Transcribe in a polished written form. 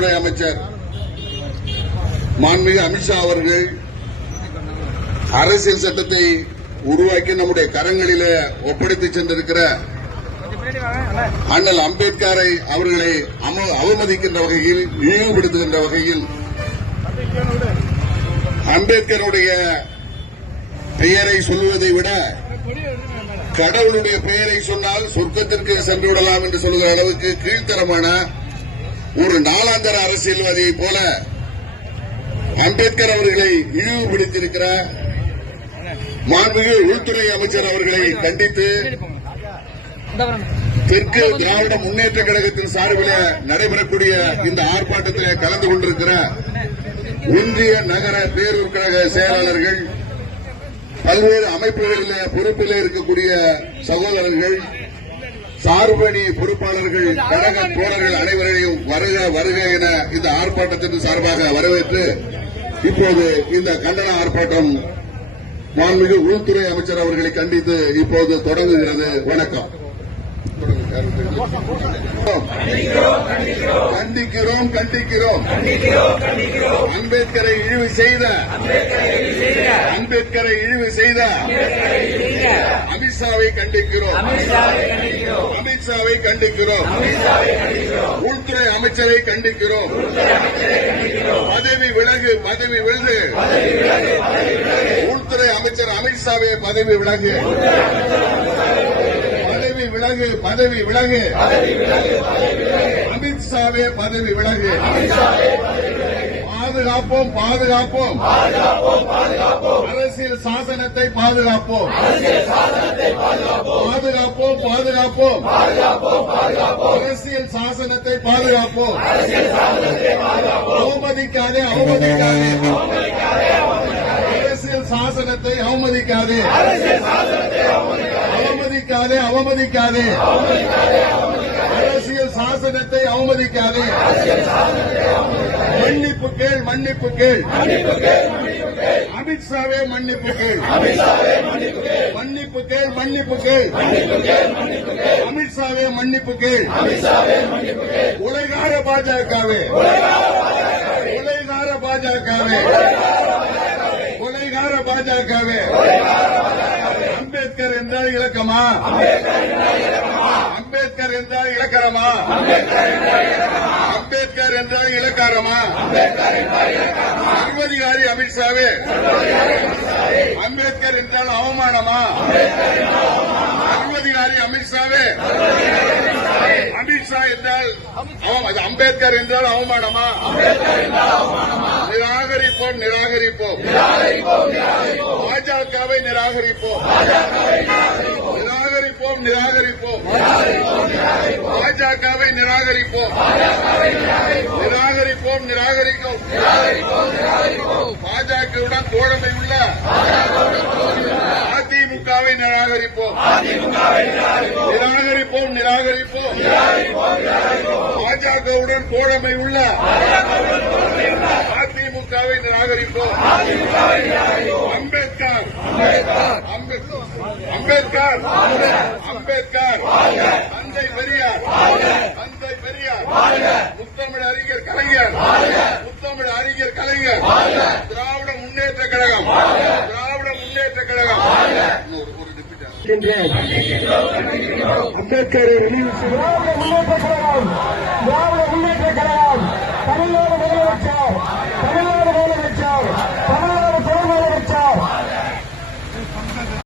உள்துறை அமைச்சர் மாண்புமிகு அமித்ஷா அவர்கள் அரசியல் சட்டத்தை உருவாக்கி நம்முடைய கரங்களிலே ஒப்படைத்து சென்றிருக்கிற அண்ணல் அம்பேத்கரை அவர்களை அவமதிக்கின்ற வகையில், இழிவுபடுத்துகின்ற வகையில் அம்பேத்கருடைய பெயரை சொல்வதை விட கடவுளுடைய பெயரை சொன்னால் சொர்க்கத்திற்கு சென்று விடலாம் என்று சொல்கிற அளவுக்கு கீழ்த்தரமான ஒரு நாளாந்தர அரசியல்வாதியை போல அம்பேத்கர் அவர்களை இழிவுபடுத்தியிருக்கிற மாண்புமிகு உள்துறை அமைச்சர் அவர்களை கண்டித்து தெற்கு திராவிட முன்னேற்ற கழகத்தின் சார்பில் நடைபெறக்கூடிய இந்த ஆர்ப்பாட்டத்தில் கலந்து கொண்டிருக்கிற ஒன்றிய நகர பேரூர் கழக செயலாளர்கள், பல்வேறு அமைப்புகளில் பொறுப்பில் இருக்கக்கூடிய சகோதரர்கள், சார்பணி பொறுப்பாளர்கள், கழக தோழர்கள் அனைவரையும் வருக வருக என இந்த ஆர்ப்பாட்டத்தின் சார்பாக வரவேற்று இப்போது இந்த கண்டன ஆர்ப்பாட்டம் மாண்புமிகு உள்துறை அமைச்சர் அவர்களை கண்டித்து இப்போது தொடங்குகிறது. வணக்கம். கண்டிக்கிறோம் கண்டிக்கிறோம் அம்பேத்கரை இழிவு செய்த அமித்ஷாவை கண்டிக்கிறோம். அமித்ஷாவை கண்டிக்கிறோம். உள்துறை அமைச்சரை கண்டிக்கிறோம். பதவி விலகு, பதவி விலகு. உள்துறை அமைச்சர் அமித்ஷாவை பதவி விலகு, விலகு, பதவி விலகு. அமித்ஷாவே பதவி விலகு. பாதுகாப்போம், பாதுகாப்போம். அரசியல் சாசனத்தை பாதுகாப்போம். பாதுகாப்போம், பாதுகாப்போம். அரசியல் சாசனத்தை பாதுகாப்போம். அவமதிக்காதே, அவமதிக்காதே. அரசியல் சாசனத்தை அவமதிக்காதே. அவமதிக்காதே, அவமதிக்காதே. அரசியல் சாசனத்தை அவமதிக்காதே. மன்னிப்பு கேள், மன்னிப்பு கேள். அமித்ஷாவே மன்னிப்பு கேள். மன்னிப்பு கேள், மன்னிப்பு கேள். அமித்ஷாவே மன்னிப்பு கேள். உலகார பாஜகவே, உலகார பாஜகவே, உலகார பாஜகவே. அம்பேத்கர் என்றால் இலக்கமா? அம்பேத்கர் என்றால் இலக்கரமா? அம்பேத்கர் என்றால் இலக்காரமா? சர்வதிகாரி அமித்ஷாவே, அம்பேத்கர் என்றால் அவமானமா? சர்வதிகாரி அமித்ஷாவே, அமித்ஷா என்றால் அம்பேத்கர் என்றால் அவமானமா? நிராகரிப்போம், நிராகரிப்போம். பாஜகவை நிராகரிப்போம், நிராகரிப்போம், நிராகரிப்போம். பாஜகவை நிராகரிப்போம், நிராகரிப்போம், நிராகரிப்போம். பாஜகவுடன் தோழமை உள்ள அதிமுகவை நிராகரிப்போம், நிராகரிப்போம், நிராகரிப்போம். பாஜகவுடன் தோழமை உள்ள அதிமுகவை நிராகரிப்போம். அம்பேத்கர், அம்பேத்கர், அம்பேத்கர். தந்தை பெரியார், தந்தை பெரியார். முத்தமிழ் அறிஞர் கலைஞர், முத்தமிழ் அறிஞர் கலைஞர். திராவிட முன்னேற்ற கழகம், திராவிட முன்னேற்ற கழகம். அம்பேத்கரை இழிவு செய்ய